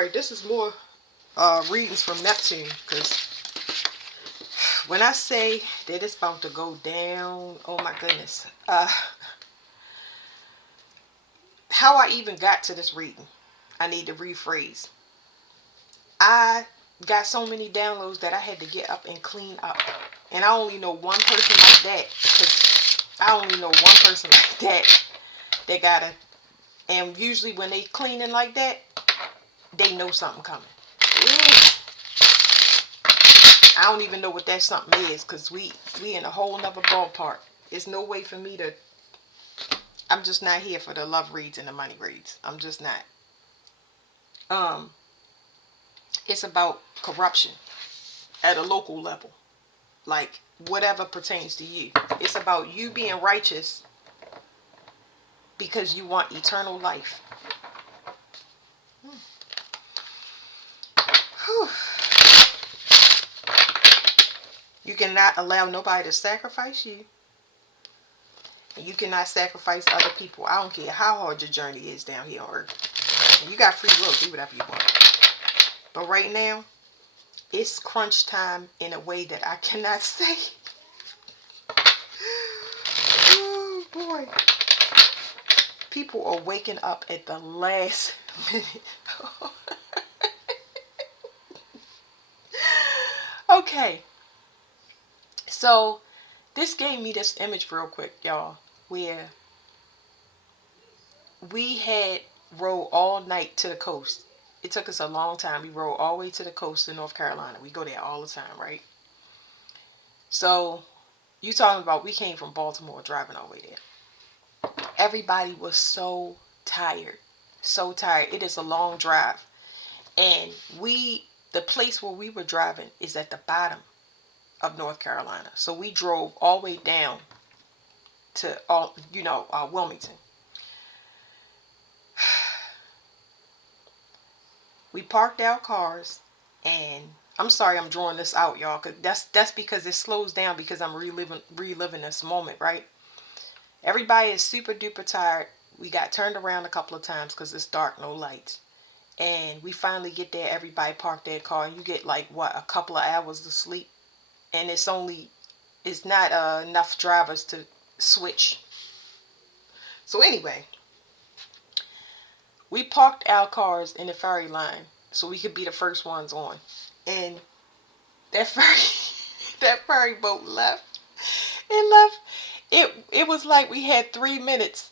Alright, this is more readings from Neptune, because when I say that it's about to go down, oh my goodness. How I even got to this reading, I need to rephrase. I got so many downloads that I had to get up and clean up. And I only know one person like that, because I only know one person like that that gotta, and usually when they cleaning like that, they know something coming. I don't even know what that something is, because we in a whole nother ballpark. There's no way for me to, I'm just not here for the love reads and the money reads. I'm just not. It's about corruption at a local level. Like, whatever pertains to you. It's about you being righteous because you want eternal life. Whew. You cannot allow nobody to sacrifice you. And you cannot sacrifice other people. I don't care how hard your journey is down here on earth. And you got free will, do whatever you want. But right now, it's crunch time in a way that I cannot say. Oh boy. People are waking up at the last minute. Okay. So, this gave me this image real quick, y'all, where we had rode all night to the coast. It took us a long time. We rode all the way to the coast in North Carolina. We go there all the time, right? So, you talking about we came from Baltimore driving all the way there. Everybody was so tired. So tired. It is a long drive. And the place where we were driving is at the bottom of North Carolina. So we drove all the way down to Wilmington. We parked our cars, and I'm sorry I'm drawing this out, y'all, because that's because it slows down because I'm reliving this moment, right? Everybody is super duper tired. We got turned around a couple of times because it's dark, no lights. And we finally get there, everybody parked their car, and you get like, what, a couple of hours of sleep. And it's not enough drivers to switch. So anyway, we parked our cars in the ferry line so we could be the first ones on. And that ferry boat left. It left. It was like we had 3 minutes.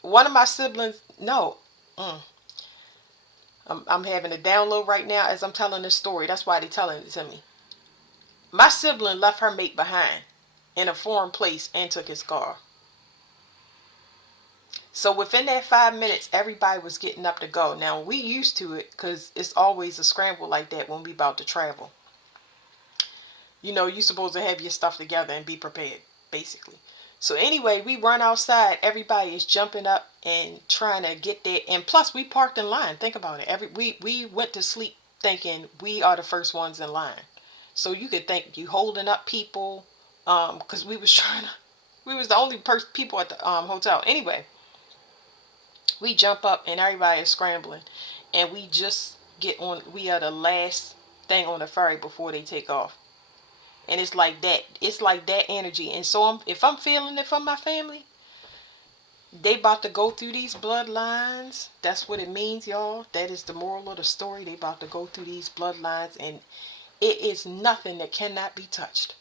One of my siblings, no. I'm having a download right now as I'm telling this story. That's why they're telling it to me. My sibling left her mate behind in a foreign place and took his car. So within that 5 minutes, everybody was getting up to go. Now, we used to it because it's always a scramble like that when we about to travel. You know, you're supposed to have your stuff together and be prepared, basically. So anyway, we run outside. Everybody is jumping up and trying to get there. And plus, we parked in line. Think about it. We went to sleep thinking we are the first ones in line. So you could think you holding up people, because we was the only people at the hotel. Anyway, we jump up and everybody is scrambling, and we just get on. We are the last thing on the ferry before they take off, and it's like that. It's like that energy. And so if I'm feeling it from my family, they about to go through these bloodlines. That's what it means, y'all. That is the moral of the story. They about to go through these bloodlines, and it is nothing that cannot be touched.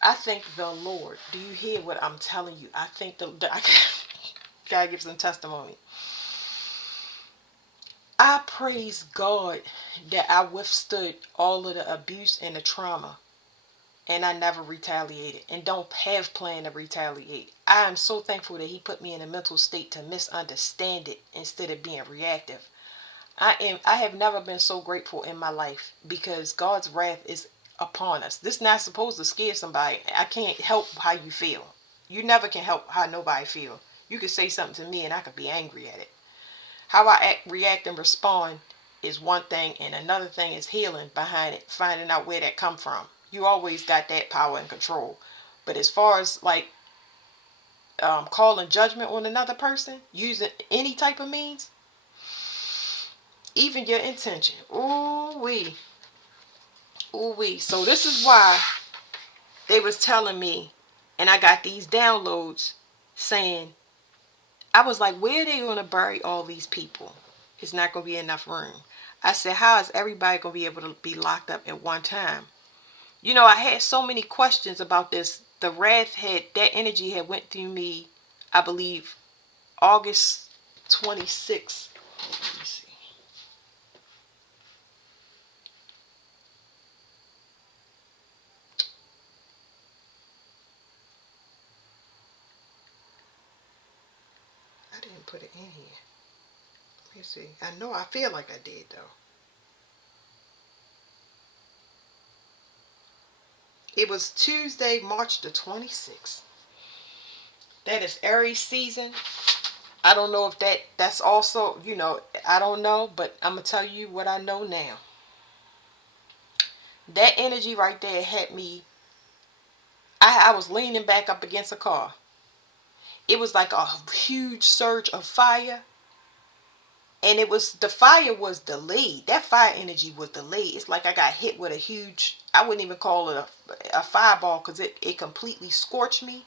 I thank the Lord. Do you hear what I'm telling you? I think I gotta give some testimony. I praise God that I withstood all of the abuse and the trauma, and I never retaliated and don't have plan to retaliate. I am so thankful that He put me in a mental state to misunderstand it instead of being reactive. I have never been so grateful in my life because God's wrath is upon us. This is not supposed to scare somebody. I can't help how you feel. You never can help how nobody feel. You could say something to me and I could be angry at it. How I react and respond is one thing, and another thing is healing behind it, finding out where that come from. You always got that power and control. But as far as like calling judgment on another person using any type of means, even your intention. Ooh wee. Ooh wee. So this is why they was telling me, and I got these downloads saying, I was like, where are they going to bury all these people? It's not going to be enough room. I said, how is everybody going to be able to be locked up at one time? You know, I had so many questions about this. The wrath had, that energy had went through me, I believe, August 26th. Let me see. I didn't put it in here. Let me see. I know I feel like I did, though. It was Tuesday, March the 26th. That is Aries season. I don't know if that's also, you know, I don't know, but I'm going to tell you what I know now. That energy right there had me, I was leaning back up against a car. It was like a huge surge of fire. And it was, the fire was delayed. That fire energy was delayed. It's like I got hit with a huge, I wouldn't even call it a fireball, because it completely scorched me.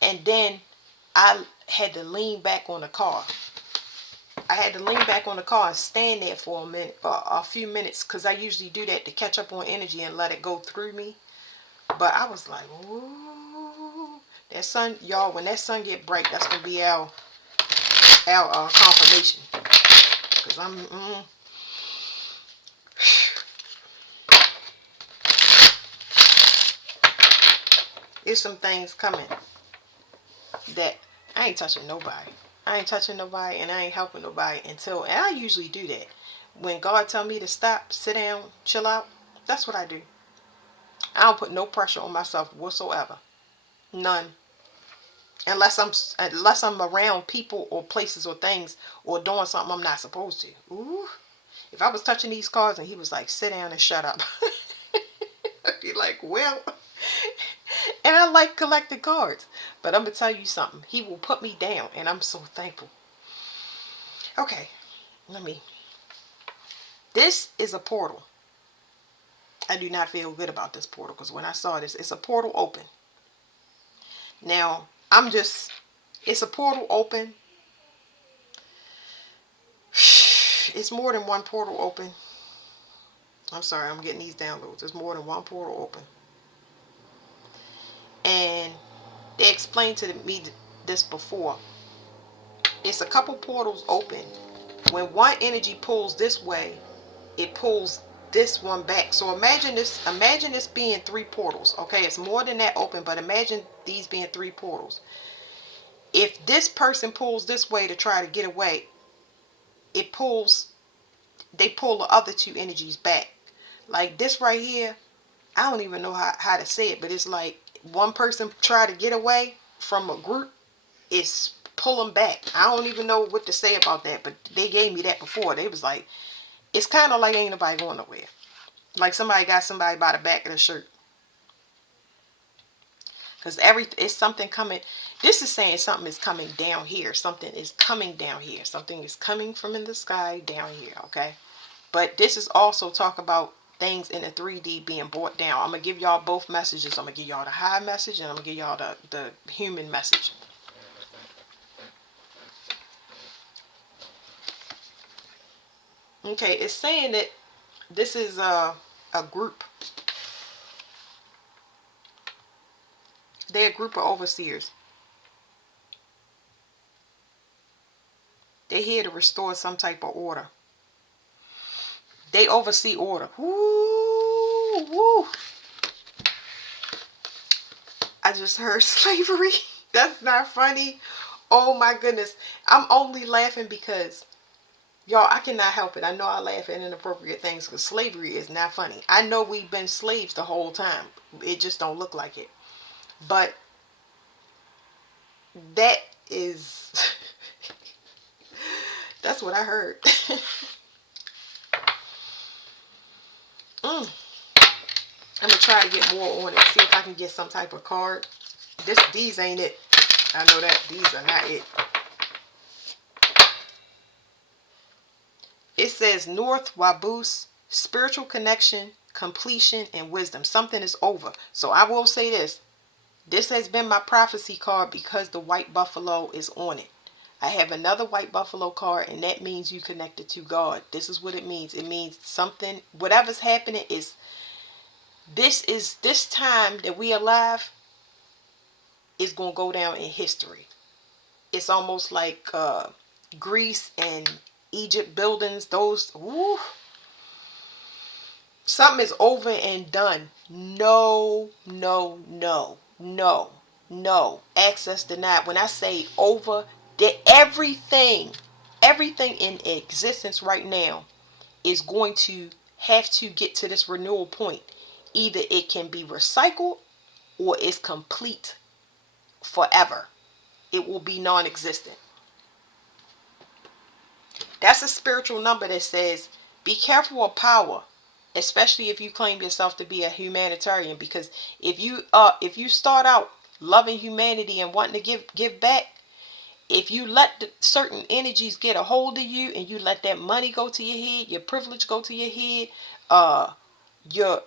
And then I had to lean back on the car. I had to lean back on the car and stand there for a minute, a few minutes, because I usually do that to catch up on energy and let it go through me. But I was like, ooh, that sun, y'all, when that sun get bright, that's going to be our confirmation. Because there's some things coming that I ain't touching nobody. I ain't touching nobody, and I ain't helping nobody until, and I usually do that. When God tell me to stop, sit down, chill out, that's what I do. I don't put no pressure on myself whatsoever. None. Unless I'm around people or places or things or doing something I'm not supposed to. Ooh. If I was touching these cards and he was like, sit down and shut up. I'd be like, well. And I like collecting cards. But I'm going to tell you something. He will put me down, and I'm so thankful. Okay. This is a portal. I do not feel good about this portal, because when I saw this, it's a portal open. Now, it's a portal open. It's more than one portal open. I'm sorry, I'm getting these downloads. There's more than one portal open. And they explained to me this before. It's a couple portals open. When one energy pulls this way, it pulls this one back. So imagine this being three portals. Okay, it's more than that open, but imagine these being three portals. If this person pulls this way to try to get away, they pull the other two energies back. Like this right here, I don't even know how to say it, but it's like one person try to get away from a group, it's pull them back. I don't even know what to say about that, but they gave me that before. They was like, it's kind of like ain't nobody going nowhere. Like somebody got somebody by the back of the shirt. Because it's something coming. This is saying something is coming down here. Something is coming down here. Something is coming from in the sky down here, okay? But this is also talk about things in the 3D being brought down. I'm going to give y'all both messages. I'm going to give y'all the high message, and I'm going to give y'all the human message. Okay, it's saying that this is a group. They're a group of overseers. They're here to restore some type of order. They oversee order. Woo, woo. I just heard slavery. That's not funny. Oh my goodness. I'm only laughing because, y'all, I cannot help it. I know I laugh at inappropriate things because slavery is not funny. I know we've been slaves the whole time. It just don't look like it. But that is, that's what I heard. I'm going to try to get more on it. See if I can get some type of card. These ain't it. I know that. These are not it. It says North Wabus, spiritual connection, completion, and wisdom. Something is over. So I will say this. This has been my prophecy card because the white buffalo is on it. I have another white buffalo card, and that means you connected to God. This is what it means. It means something, whatever's happening is this time that we alive is going to go down in history. It's almost like Greece and Egypt buildings. Those, woo, something is over and done. No, no, no, no, no. Access denied. When I say over, that everything in existence right now is going to have to get to this renewal point. Either it can be recycled or it's complete forever. It will be non-existent. That's a spiritual number that says, be careful of power, especially if you claim yourself to be a humanitarian. Because if you start out loving humanity and wanting to give back, if you let certain energies get a hold of you and you let that money go to your head, your privilege go to your head, your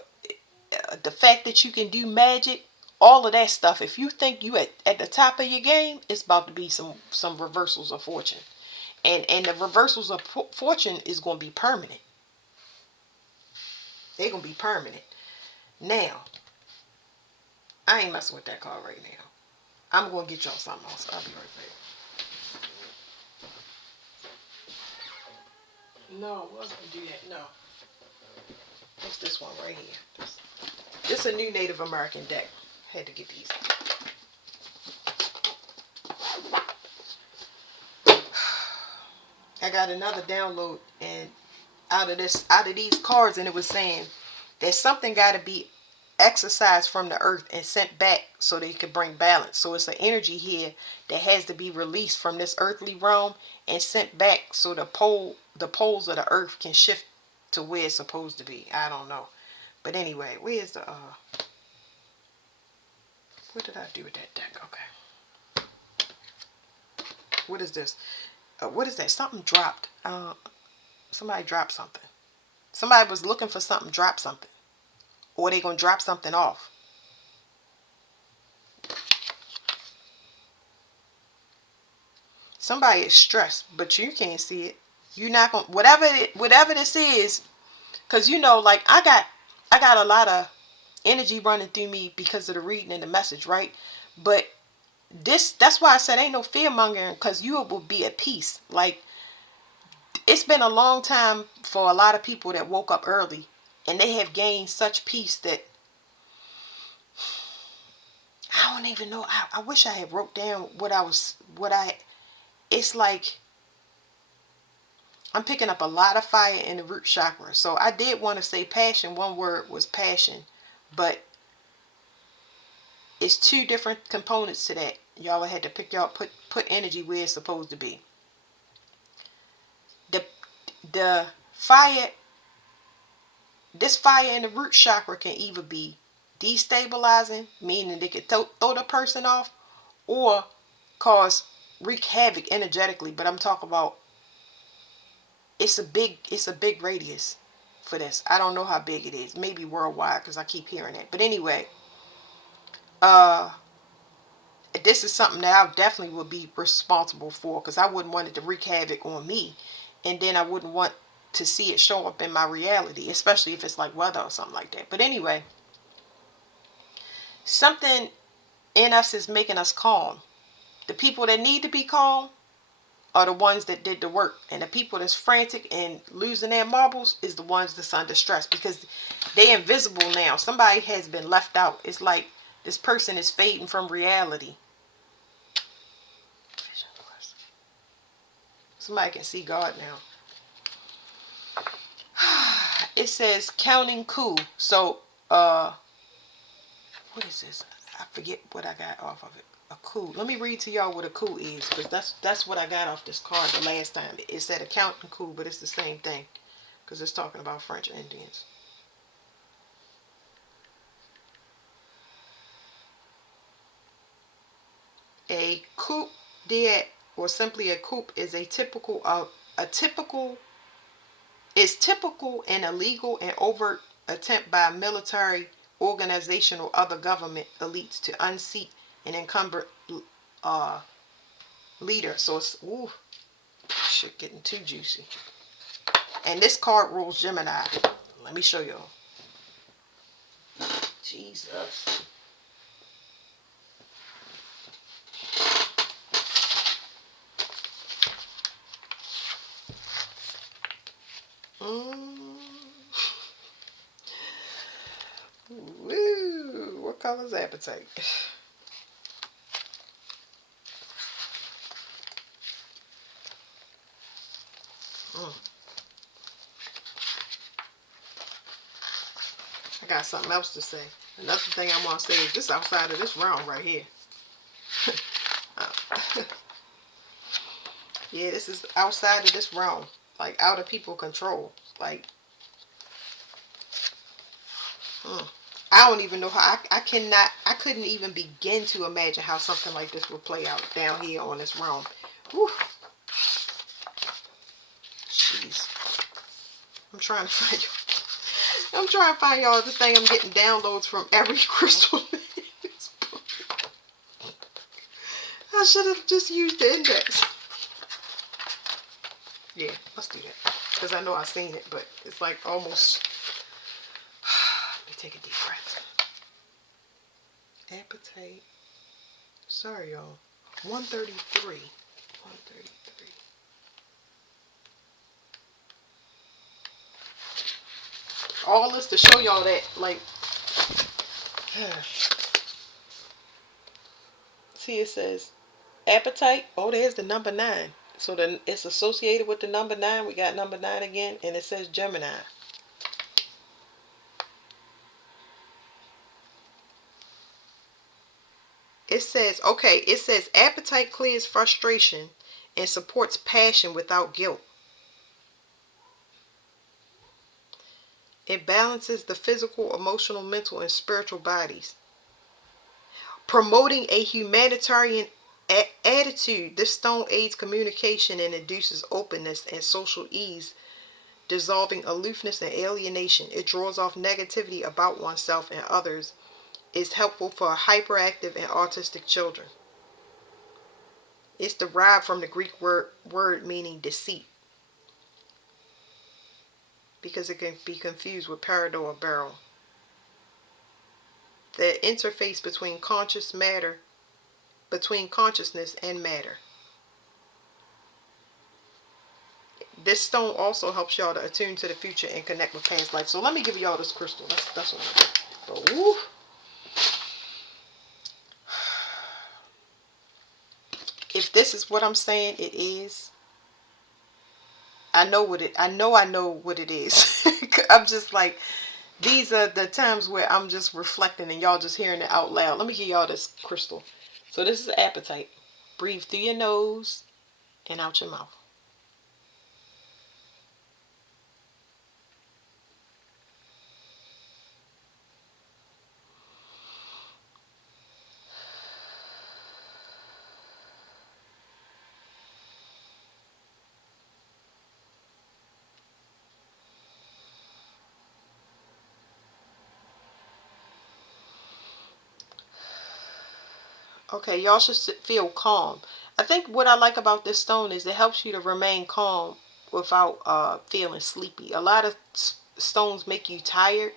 the fact that you can do magic, all of that stuff. If you think you at the top of your game, it's about to be some reversals of fortune. And the reversals of fortune is going to be permanent. They're going to be permanent. Now, I ain't messing with that card right now. I'm going to get y'all something else. I'll be right back. No, I wasn't going to do that. No. What's this one right here? This is a new Native American deck. Had to get these. I got another download, and out of these cards, and it was saying that something got to be exercised from the earth and sent back so that it could bring balance. So it's an energy here that has to be released from this earthly realm and sent back so the poles of the earth can shift to where it's supposed to be. I don't know. But anyway, where's the what did I do with that deck? Okay. What is this? What is that? Something dropped. Somebody dropped something. Somebody was looking for something, dropped something. Or they going to drop something off. Somebody is stressed, but you can't see it. You're not going to, whatever this is, because you know, like I got a lot of energy running through me because of the reading and the message, right? But that's why I said ain't no fear mongering, because you will be at peace. Like, it's been a long time for a lot of people that woke up early, and they have gained such peace that I don't even know. I wish I had wrote down it's like I'm picking up a lot of fire in the root chakra. So I did want to say passion. One word was passion, but it's two different components to that. Y'all had to put energy where it's supposed to be. The fire, this fire in the root chakra can either be destabilizing, meaning they could throw the person off, or wreak havoc energetically. But I'm talking about it's a big radius for this. I don't know how big it is. Maybe worldwide, because I keep hearing it. But anyway, this is something that I definitely would be responsible for, because I wouldn't want it to wreak havoc on me, and then I wouldn't want to see it show up in my reality, especially if it's like weather or something like that. But anyway, something in us is making us calm. The people that need to be calm are the ones that did the work, and the people that's frantic and losing their marbles is the ones that's under stress, because they're invisible now. Somebody has been left out. It's like this person is fading from reality. Somebody can see God now. It says counting coup. So what is this? I forget what I got off of it. A coup. Let me read to y'all what a coup is, because that's what I got off this card the last time. It said a counting coup, but it's the same thing, because it's talking about French Indians. A coup d'etat, or simply a coup, is a typical It's typical and illegal and overt attempt by a military organization or other government elites to unseat an incumbent uh, leader. So it's, ooh, shit getting too juicy. And this card rules Gemini. Let me show you. Jesus. Woo. What color is appetite? I got something else to say. Another thing I want to say is this outside of this realm right here. Yeah, this is outside of this realm. Like out of people's control. Like, I don't even know how. I couldn't even begin to imagine how something like this would play out down here on this realm. Whew. Jeez. I'm trying to find you. I'm trying to find y'all the thing. I'm getting downloads from every crystal. I should have just used the index. Yeah, let's do that. Because I know I've seen it, but it's like almost... Let me take a deep breath. Appetite. Sorry, y'all. 133. 133. All this to show y'all that, like... See, it says appetite. Oh, there's the number 9. So then it's associated with the number 9. We got number 9 again, and it says Gemini. It says, okay, it says appetite clears frustration and supports passion without guilt. It balances the physical, emotional, mental, and spiritual bodies. Promoting a humanitarian attitude, this stone aids communication and induces openness and social ease, dissolving aloofness and alienation. It draws off negativity about oneself and others. Is helpful for hyperactive and autistic children. It's derived from the Greek word meaning deceit, because it can be confused with peridot or beryl. The interface between consciousness and matter. This stone also helps y'all to attune to the future and connect with past life. So let me give y'all this crystal. That's what I'm doing. But woo. If this is what I'm saying, it is. I know what it is. I'm just like, these are the times where I'm just reflecting and y'all just hearing it out loud. Let me give y'all this crystal. So this is appetite. Breathe through your nose and out your mouth. Okay, y'all should feel calm. I think what I like about this stone is it helps you to remain calm without feeling sleepy. A lot of stones make you tired,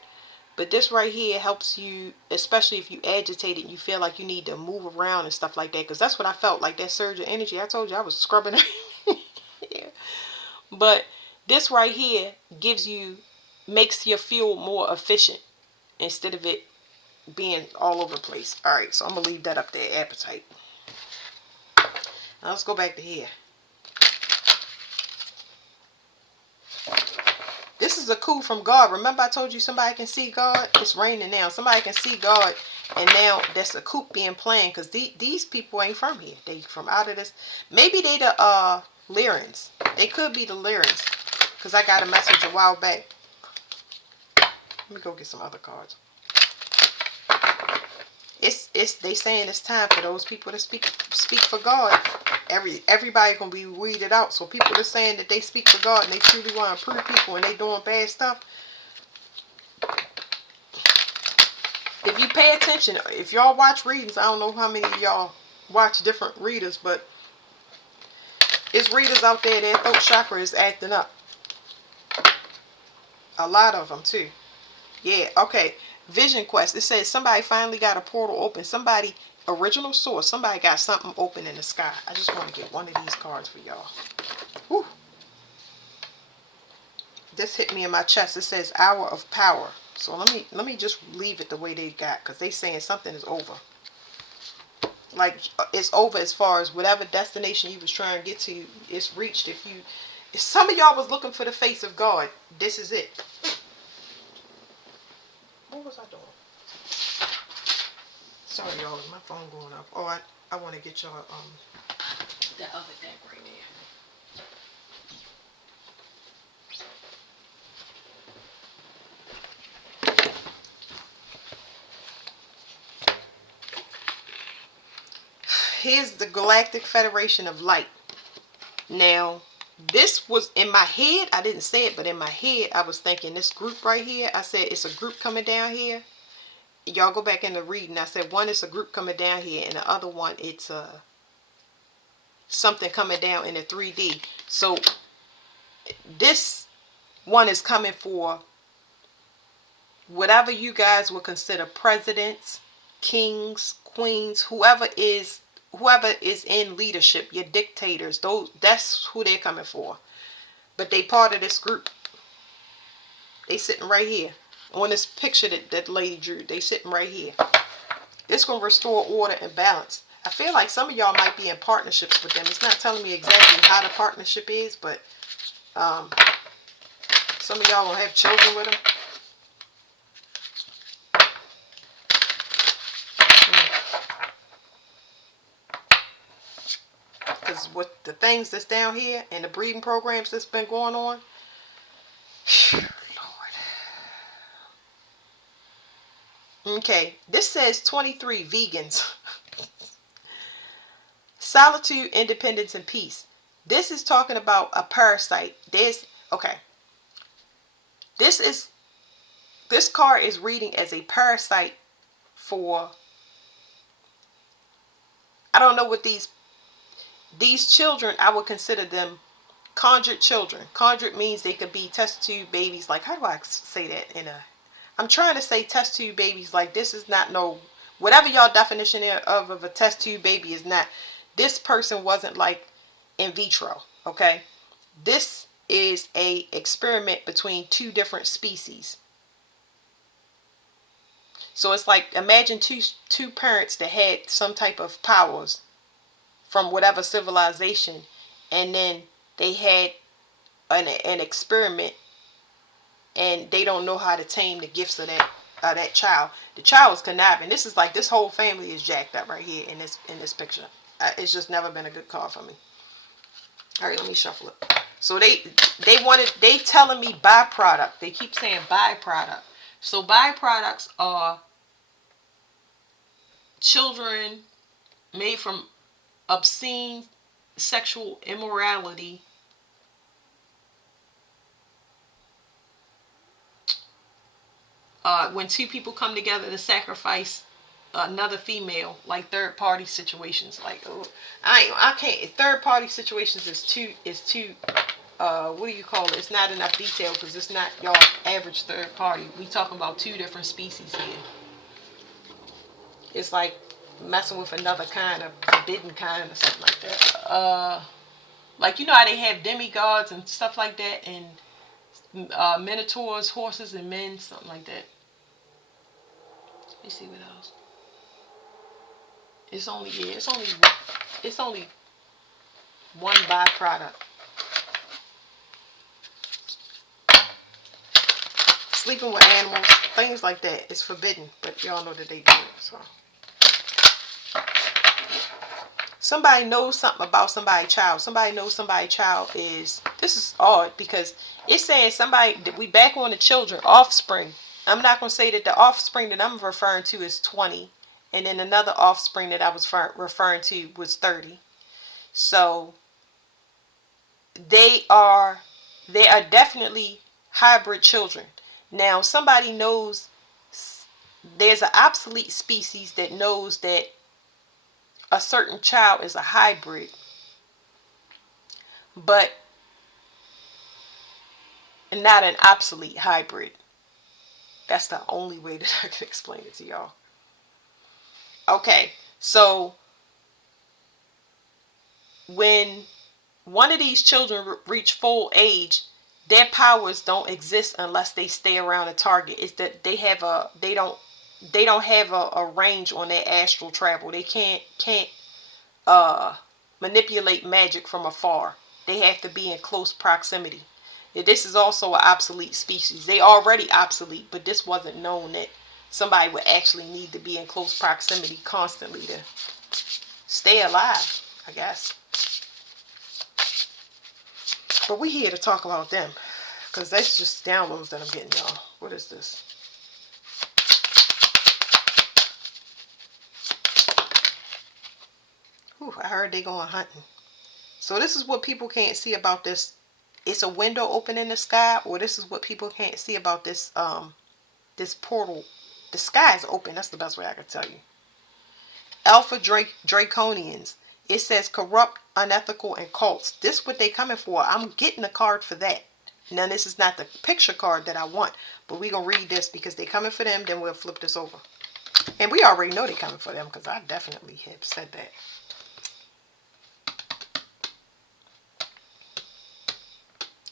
but this right here helps you, especially if you agitate it, you feel like you need to move around and stuff like that. Because that's what I felt, like that surge of energy. I told you I was scrubbing it. Yeah. But this right here makes you feel more efficient instead of it being all over the place. Alright, so I'm going to leave that up there, appetite. Now let's go back to here. This is a coup from God. Remember I told you somebody can see God? It's raining now. Somebody can see God, and now that's a coup being planned, because these people ain't from here. They from out of this. Maybe they the Lyrans. They could be the Lyrans, because I got a message a while back. Let me go get some other cards. They saying it's time for those people to speak for God. Everybody gonna be weeded out. So people that's saying that they speak for God and they truly want to improve people and they doing bad stuff. If you pay attention, if y'all watch readings, I don't know how many of y'all watch different readers, but it's readers out there that throat chakra is acting up. A lot of them too. Yeah, okay. Vision Quest. It says somebody finally got a portal open. Somebody, original source, somebody got something open in the sky. I just want to get one of these cards for y'all. Whew. This hit me in my chest. It says Hour of Power. So let me just leave it the way they got, because they saying something is over. Like, it's over as far as whatever destination you was trying to get to, it's reached. If some of y'all was looking for the face of God, this is it. What was I doing? Sorry, y'all. My phone going off. Oh, I want to get y'all that other deck right there. Here's the Galactic Federation of Light. Now, this was in my head. I didn't say it, but in my head, I was thinking this group right here. I said it's a group coming down here. Y'all go back in the reading. I said one is a group coming down here, and the other one it's something coming down in the 3D. So this one is coming for whatever you guys would consider presidents, kings, queens, whoever is in leadership, your dictators, that's who they're coming for. But they part of this group. They sitting right here. On this picture that lady drew, they sitting right here. It's going to restore order and balance. I feel like some of y'all might be in partnerships with them. It's not telling me exactly how the partnership is, but some of y'all will have children with them. Because with the things that's down here and the breeding programs that's been going on, Lord. Okay, this says 23 vegans. Solitude, independence, and peace. This is talking about a parasite. This card is reading as a parasite for, I don't know what these children, I would consider them conjured children. Conjured means they could be test tube babies. Like, how do I say that I'm trying to say test tube babies. Like, this is not whatever y'all definition of a test tube baby is not. This person wasn't like in vitro, okay? This is a experiment between two different species. So it's like, imagine two parents that had some type of powers from whatever civilization, and then they had an experiment, and they don't know how to tame the gifts of that child. The child is conniving. This is like, this whole family is jacked up right here in this picture. It's just never been a good card for me. All right, let me shuffle it. So they telling me byproduct. They keep saying byproduct. So byproducts are children made from obscene sexual immorality, when two people come together to sacrifice another female, like third party situations. Like, I can't. Third party situations is too what do you call it? It's not enough detail, because it's not y'all average third party. We talking about two different species here. It's like messing with another kind of forbidden kind or something like that. Like, you know how they have demigods and stuff like that, and minotaurs, horses and men, something like that. Let me see what else. It's only one byproduct. Sleeping with animals, things like that, it's forbidden, but y'all know that they do it. So somebody knows something about somebody's child. Somebody knows somebody's child is. This is odd, because it's saying somebody, we back on the children, offspring. I'm not going to say that the offspring that I'm referring to is 20, and then another offspring that I was referring to was 30. So they are definitely hybrid children. Now somebody knows there's an obsolete species that knows that a certain child is a hybrid, but not an obsolete hybrid. That's the only way that I can explain it to y'all. Okay, so when one of these children reach full age, their powers don't exist unless they stay around a target. It's that they don't have a range on their astral travel. They can't uh manipulate magic from afar. They have to be in close proximity. This is also an obsolete species. They already obsolete, but this wasn't known that somebody would actually need to be in close proximity constantly to stay alive, I guess. But we here to talk about them, because that's just downloads that I'm getting, y'all. What is this? Whew, I heard they going hunting. So this is what people can't see about this. It's a window open in the sky, or this is what people can't see about this this portal. The sky is open. That's the best way I could tell you. Alpha Draconians. It says corrupt, unethical, and cults. This is what they coming for. I'm getting a card for that. Now this is not the picture card that I want, but we gonna read this because they coming for them. Then we'll flip this over, and we already know they coming for them because I definitely have said that.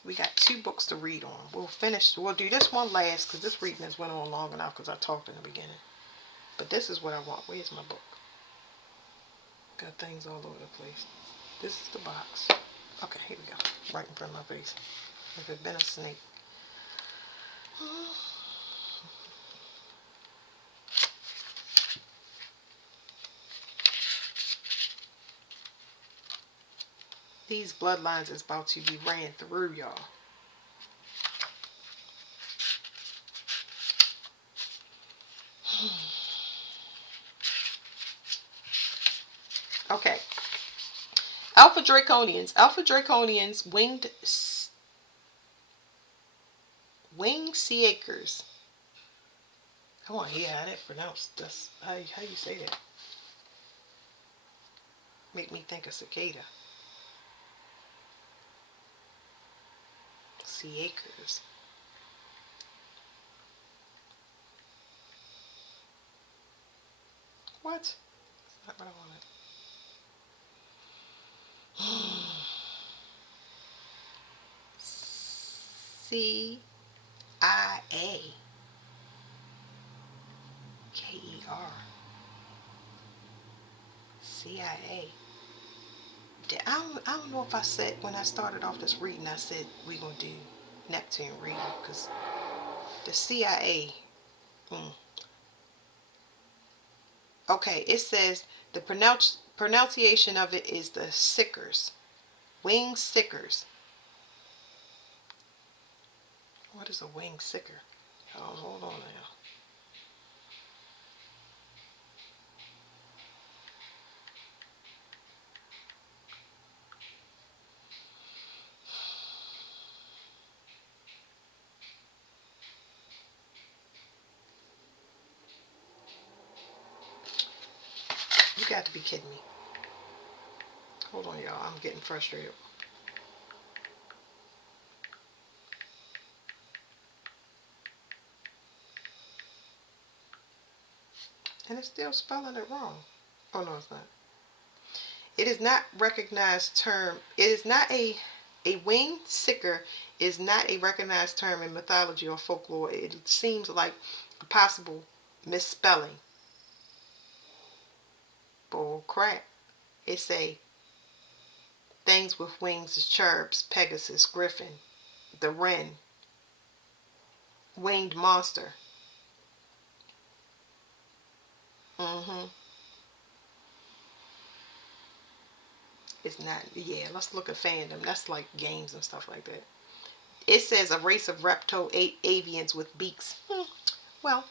We got 2 books to read on. We'll do this one last because this reading has went on long enough because I talked in the beginning. But this is what I want. Where's my book? Got things all over the place. This is the box. Okay, here we go. Right in front of my face. If it had been a snake. These bloodlines is about to be ran through, y'all. Okay. Alpha Draconians. Alpha Draconians, winged seekers. I want to hear how that pronounced. That's how you say that. Make me think of cicada. Seekers. What? That's not what I wanted. CIA. KER. CIA. I don't know if I said when I started off this reading, I said we're going to do Neptune reading because the CIA. Okay, it says the pronunciation of it is the sickers. Wing sickers. What is a wing sicker? Oh, hold on now. You got to be kidding me. Hold on, y'all. I'm getting frustrated. And it's still spelling it wrong. Oh, no, it's not. It is not recognized term. It is not a winged sicker is not a recognized term in mythology or folklore. It seems like a possible misspelling. Bull crap. It's a things with wings is cherubs, Pegasus, Griffin, the wren, winged monster. It's not, yeah, let's look at fandom. That's like games and stuff like that. It says a race of reptile avians with beaks. Well,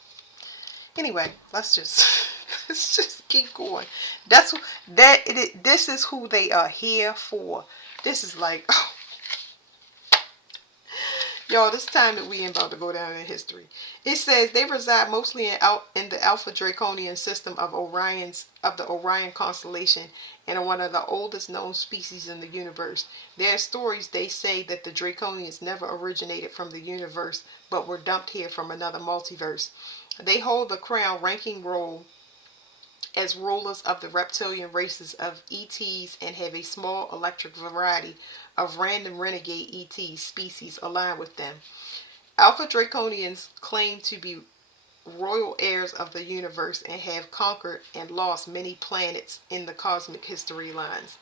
anyway, let's just keep going. That's that. This is who they are here for. This is like, y'all, this time that we ain't about to go down in history. It says they reside mostly in the Alpha Draconian system of the Orion constellation and are one of the oldest known species in the universe. There are stories they say that the Draconians never originated from the universe but were dumped here from another multiverse. They hold the crown ranking role as rulers of the reptilian races of ETs and have a small electric variety of random renegade ET species aligned with them. Alpha Draconians claim to be royal heirs of the universe and have conquered and lost many planets in the cosmic history lines.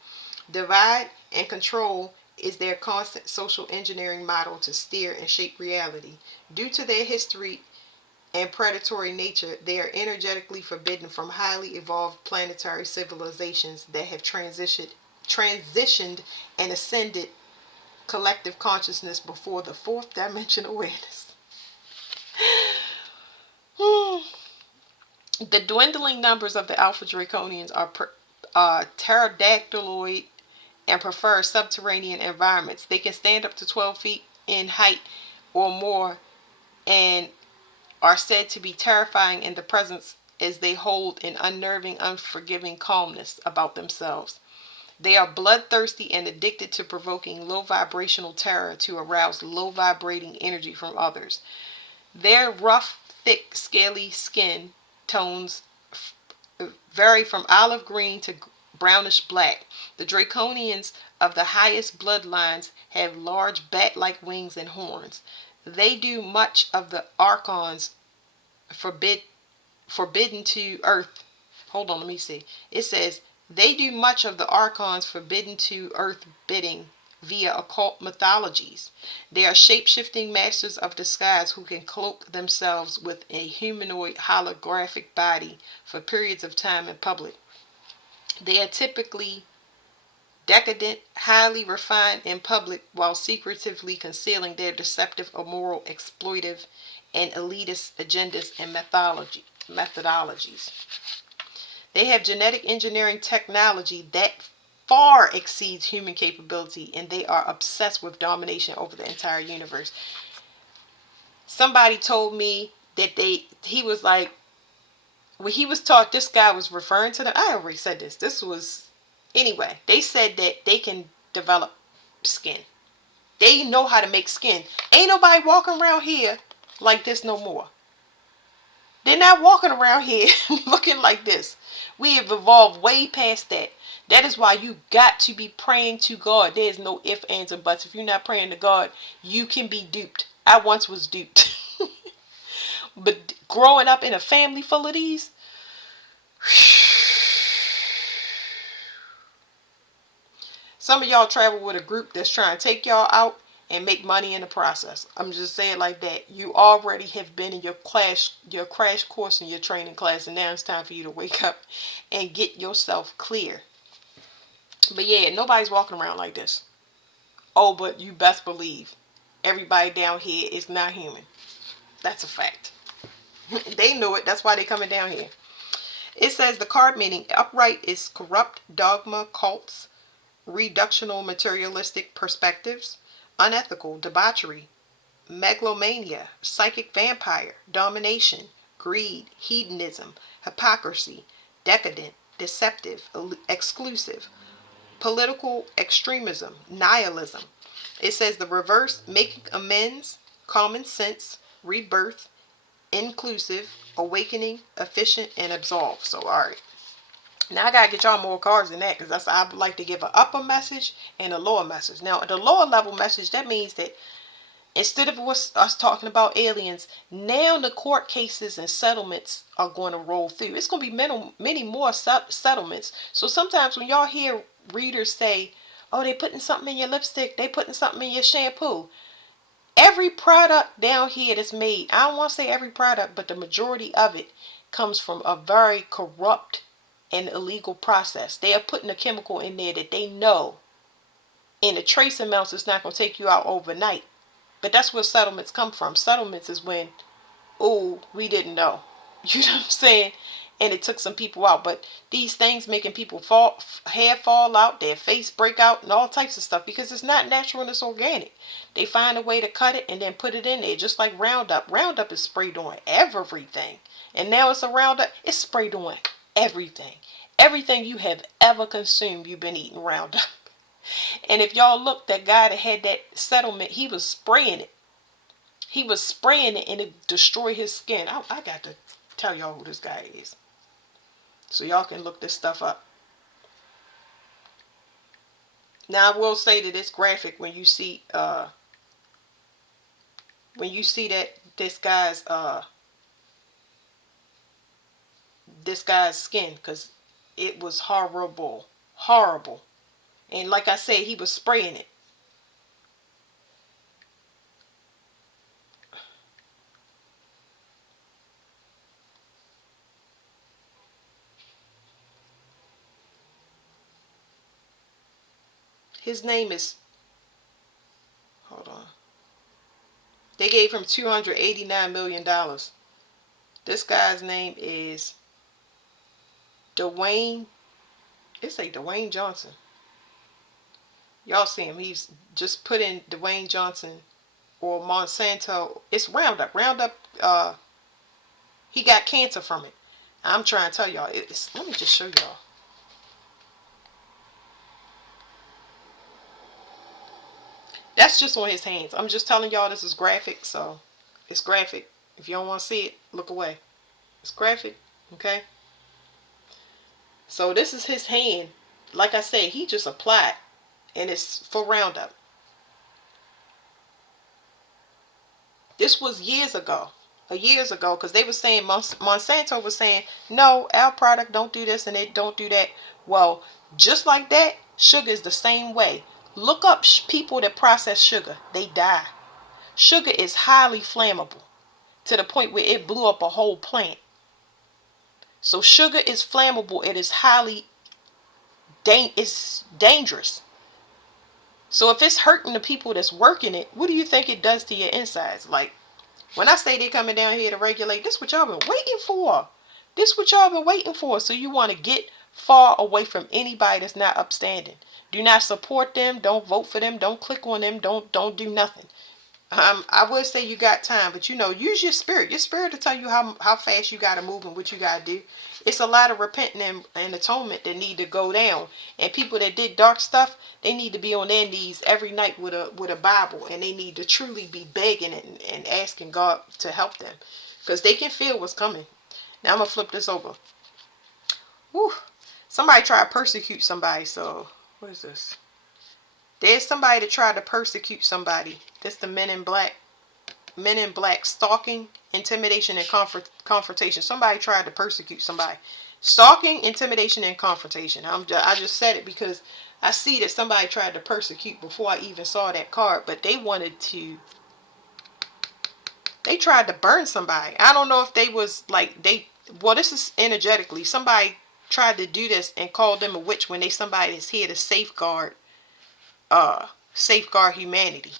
Divide and control is their constant social engineering model to steer and shape reality. Due to their history and predatory nature, they are energetically forbidden from highly evolved planetary civilizations that have transitioned and ascended collective consciousness before the fourth dimension awareness. The dwindling numbers of the Alpha Draconians are pterodactyloid and prefer subterranean environments. They can stand up to 12 feet in height or more and are said to be terrifying in the presence as they hold an unnerving, unforgiving calmness about themselves. They are bloodthirsty and addicted to provoking low vibrational terror to arouse low vibrating energy from others. Their rough, thick, scaly skin tones vary from olive green to brownish black. The Draconians of the highest bloodlines have large bat-like wings and horns. They do much of the Archons forbidden to Earth. Hold on, let me see. It says, they do much of the Archons forbidden to Earth bidding via occult mythologies. They are shape-shifting masters of disguise who can cloak themselves with a humanoid holographic body for periods of time in public. They are typically decadent, highly refined in public while secretively concealing their deceptive, immoral, exploitive, and elitist agendas and methodologies. They have genetic engineering technology that far exceeds human capability, and they are obsessed with domination over the entire universe. Somebody told me that he was like, when he was taught, this guy was referring to them. I already said this. Anyway, they said that they can develop skin. They know how to make skin. Ain't nobody walking around here like this no more. They're not walking around here looking like this. We have evolved way past that. That is why you got to be praying to God. There's no ifs, ands, or buts. If you're not praying to God, you can be duped. I once was duped. But growing up in a family full of these, some of y'all travel with a group that's trying to take y'all out and make money in the process. I'm just saying like that. You already have been in your crash course in your training class, and now it's time for you to wake up and get yourself clear. But yeah, nobody's walking around like this. Oh, but you best believe everybody down here is not human. That's a fact. They know it. That's why they're coming down here. It says the card meaning upright is corrupt, dogma, cults, reductional materialistic perspectives, unethical, debauchery, megalomania, psychic vampire, domination, greed, hedonism, hypocrisy, decadent, deceptive, exclusive, political extremism, nihilism. It says the reverse, making amends, common sense, rebirth, inclusive, awakening, efficient, and absolve. So, all right. Now I gotta get y'all more cards than that, because I like to give an upper message and a lower message. Now, the lower level message, that means that instead of us talking about aliens, now the court cases and settlements are going to roll through. It's going to be many more settlements. So sometimes when y'all hear readers say, oh, they putting something in your lipstick, they putting something in your shampoo. Every product down here that's made, I don't want to say every product, but the majority of it comes from a very corrupt and illegal process. They are putting a chemical in there that they know in the trace amounts it's not going to take you out overnight. But that's where settlements come from. Settlements is when, oh, we didn't know. You know what I'm saying? and it took some people out. But these things making people hair fall out, their face break out, and all types of stuff, because it's not natural and it's organic. They find a way to cut it and then put it in there, just like Roundup. Roundup is sprayed on everything, and now it's a Roundup. It's sprayed on everything. Everything you have ever consumed, you've been eating Roundup. And if y'all look, that guy that had that settlement, he was spraying it. He was spraying it and it destroyed his skin. I got to tell y'all who this guy is, so y'all can look this stuff up. Now I will say that it's graphic when you see that this guy's skin, because it was horrible, horrible. And like I said, he was spraying it. His name is, hold on. They gave him $289 million. This guy's name is Dwayne. It's a Dwayne Johnson. Y'all see him. He's just put in Dwayne Johnson or Monsanto. It's Roundup. Roundup, he got cancer from it. I'm trying to tell y'all. Let me just show y'all. That's just on his hands. I'm just telling y'all this is graphic, so it's graphic. If you don't want to see it, look away. It's graphic, okay? So this is his hand. Like I said, he just applied, and it's for Roundup. This was years ago, because they were saying, Monsanto was saying, no, our product don't do this and it don't do that. Well, just like that, sugar is the same way. Look up people that process sugar. They die. Sugar is highly flammable to the point where it blew up a whole plant. So sugar is flammable. It is highly it's dangerous. So if it's hurting the people that's working it, what do you think it does to your insides? Like, when I say they're coming down here to regulate, this what y'all been waiting for. This what y'all been waiting for. So you want to get far away from anybody that's not upstanding. Do not support them. Don't vote for them. Don't click on them. Don't do nothing. I would say you got time, but use your spirit. Your spirit to tell you how fast you got to move and what you got to do. It's a lot of repenting and atonement that need to go down. And people that did dark stuff, they need to be on their knees every night with a Bible, and they need to truly be begging and asking God to help them, because they can feel what's coming. Now I'm gonna flip this over. Whew. Somebody tried to persecute somebody. So what is this? There's somebody that tried to persecute somebody. This the Men in Black. Men in Black, stalking, intimidation, and confrontation. Somebody tried to persecute somebody. Stalking, intimidation, and confrontation. I just said it because I see that somebody tried to persecute before I even saw that card. But they tried to burn somebody. I don't know if they was like, well, this is energetically. Somebody tried to do this and called them a witch when somebody is here to safeguard humanity.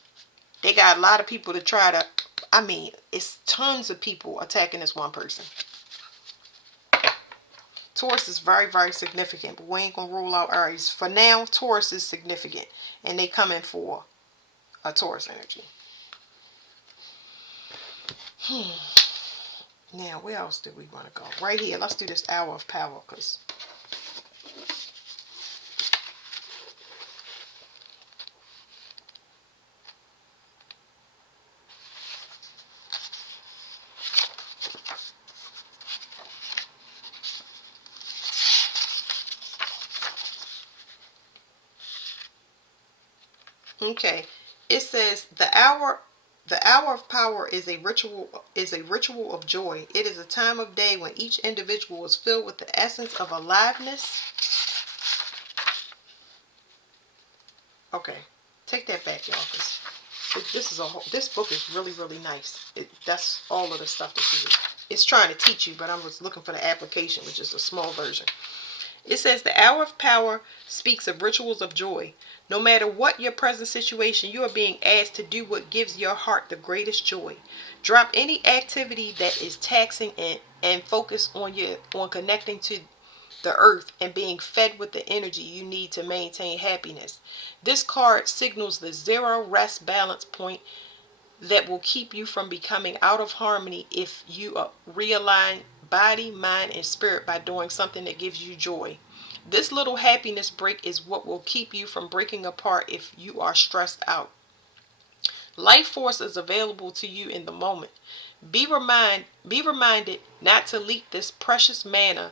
They got a lot of people to try to, it's tons of people attacking this one person. Taurus is very, very significant, but we ain't gonna rule out Aries. For now, Taurus is significant, and they coming for a Taurus energy. Now, where else do we want to go? Right here, let's do this Hour of Power, because okay, it says the hour of power is a ritual of joy. It is a time of day when each individual is filled with the essence of aliveness. Okay, take that back, y'all, because this book is really, really nice. That's all of the stuff that it's trying to teach you, but I was looking for the application, which is a small version. It says the hour of power speaks of rituals of joy. No matter what your present situation, you are being asked to do what gives your heart the greatest joy. Drop any activity that is taxing and focus on connecting to the earth and being fed with the energy you need to maintain happiness. This card signals the zero rest balance point that will keep you from becoming out of harmony if you realign body, mind, and spirit by doing something that gives you joy. This little happiness break is what will keep you from breaking apart if you are stressed out. Life force is available to you in the moment. Be reminded not to leak this precious manna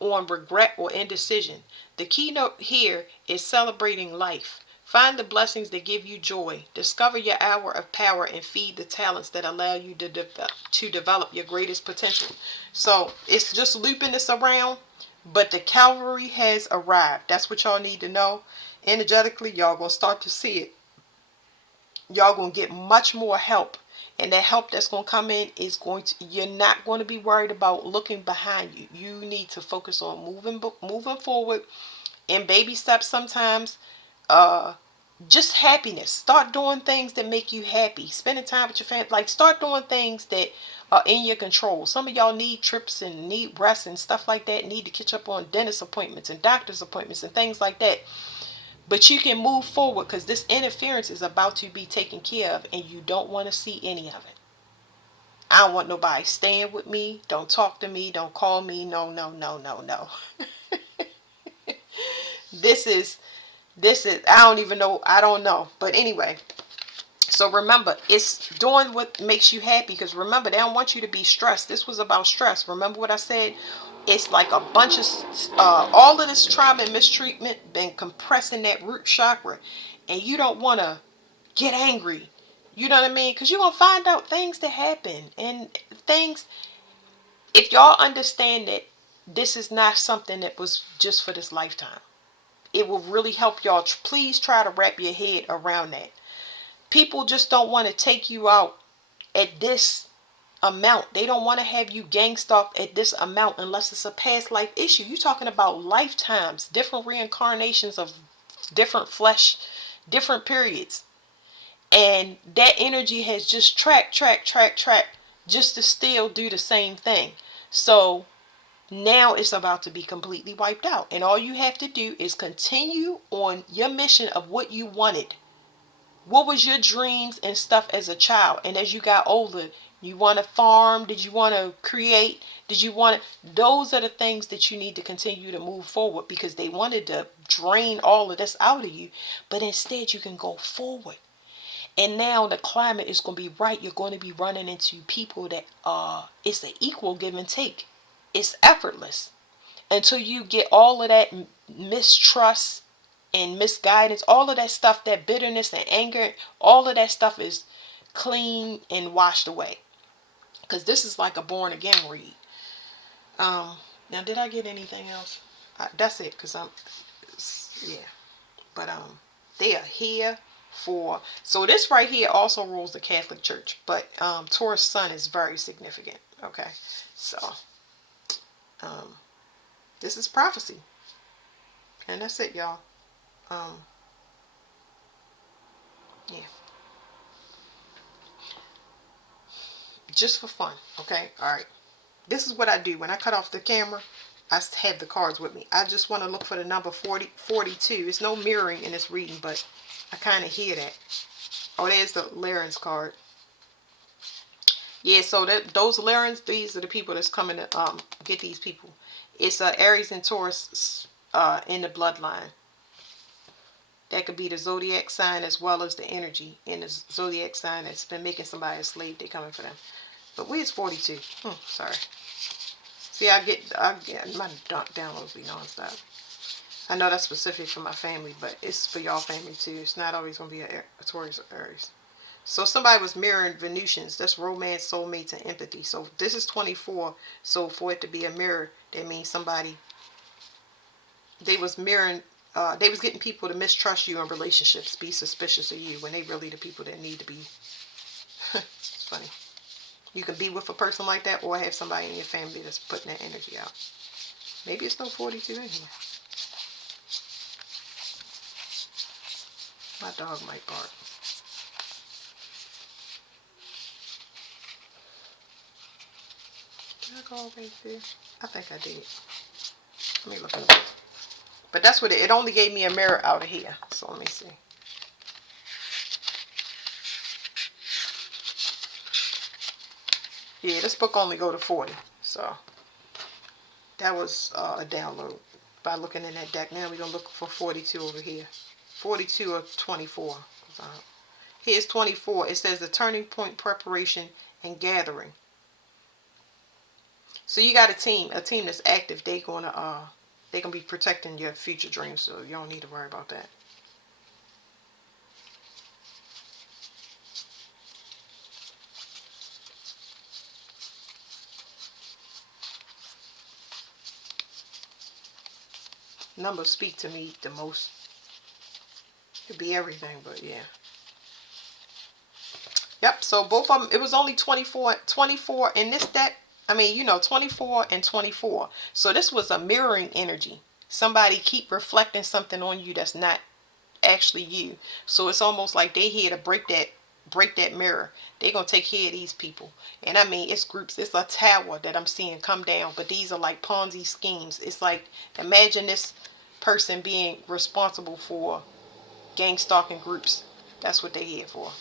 on regret or indecision. The keynote here is celebrating life. Find the blessings that give you joy. Discover your hour of power and feed the talents that allow you to develop your greatest potential. So it's just looping this around, but the cavalry has arrived. That's what y'all need to know. Energetically, y'all gonna start to see it. Y'all gonna get much more help, and that help that's gonna come in is you're not going to be worried about looking behind you. You need to focus on moving forward in baby steps. Sometimes uh just happiness. Start doing things that make you happy. Spending time with your family. Like, start doing things that are in your control. Some of y'all need trips and need rest and stuff like that. Need to catch up on dentist appointments and doctor's appointments and things like that. But you can move forward because this interference is about to be taken care of, and you don't want to see any of it. I don't want nobody staying with me. Don't talk to me. Don't call me. No, no, no, no, no. This is, I don't even know. I don't know. But anyway, so remember, it's doing what makes you happy, because remember, they don't want you to be stressed. This was about stress. Remember what I said? It's like a bunch of, all of this trauma and mistreatment been compressing that root chakra. And you don't want to get angry. You know what I mean? Because you're going to find out things that happen. And things, if y'all understand that this is not something that was just for this lifetime, it will really help y'all. Please try to wrap your head around that. People just don't want to take you out at this amount. They don't want to have you gang stalked at this amount unless it's a past life issue. You're talking about lifetimes, different reincarnations of different flesh, different periods. And that energy has just tracked just to still do the same thing. So now it's about to be completely wiped out. And all you have to do is continue on your mission of what you wanted. What was your dreams and stuff as a child? And as you got older, you want to farm? Did you want to create? Did you want to? Those are the things that you need to continue to move forward, because they wanted to drain all of this out of you. But instead, you can go forward. And now the climate is going to be right. You're going to be running into people that it's an equal give and take. It's effortless until you get all of that mistrust and misguidance, all of that stuff, that bitterness and anger, all of that stuff is clean and washed away. Because this is like a born again read. Now, did I get anything else? That's it. Because yeah. But they are here for. So this right here also rules the Catholic Church. But Taurus Sun is very significant. Okay. So this is prophecy. And that's it, y'all. Yeah. Just for fun. Okay. All right. This is what I do when I cut off the camera. I have the cards with me. I just want to look for the number 42. There's no mirroring in this reading, but I kind of hear that. Oh, there's the Lyran's card. Yeah, so those Lyrans, these are the people that's coming to get these people. It's Aries and Taurus in the bloodline. That could be the zodiac sign as well as the energy in the zodiac sign that's been making somebody a slave. They're coming for them. But where's 42? Sorry. See, I get my downloads be nonstop. I know that's specific for my family, but it's for y'all family too. It's not always going to be a Taurus or Aries. So somebody was mirroring Venusians. That's romance, soulmates, and empathy. So this is 24. So for it to be a mirror, that means somebody, they was mirroring, they was getting people to mistrust you in relationships, be suspicious of you, when they really the people that need to be. It's funny. You can be with a person like that, or have somebody in your family that's putting that energy out. Maybe it's no 42 in here. My dog might bark. Did I go all the way there? I think I did. Let me look at it. But that's what it only gave me a mirror out of here. So let me see. Yeah, this book only go to 40. So that was a download by looking in that deck. Now we're going to look for 42 over here. 42 or 24. Here's 24. It says the turning point, preparation, and gathering. So you got a team that's active. They're gonna be protecting your future dreams. So you don't need to worry about that. Numbers speak to me the most. Could be everything, but yeah. Yep, so both of them, it was only 24 in this deck. I mean, 24 and 24. So this was a mirroring energy. Somebody keep reflecting something on you that's not actually you. So it's almost like they here to break that mirror. They're going to take care of these people. And I mean, it's groups. It's a tower that I'm seeing come down. But these are like Ponzi schemes. It's like, imagine this person being responsible for gang stalking groups. That's what they're here for.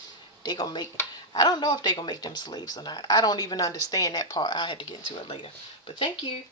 They're going to make, I don't know if they're going to make them slaves or not. I don't even understand that part. I'll have to get into it later. But thank you.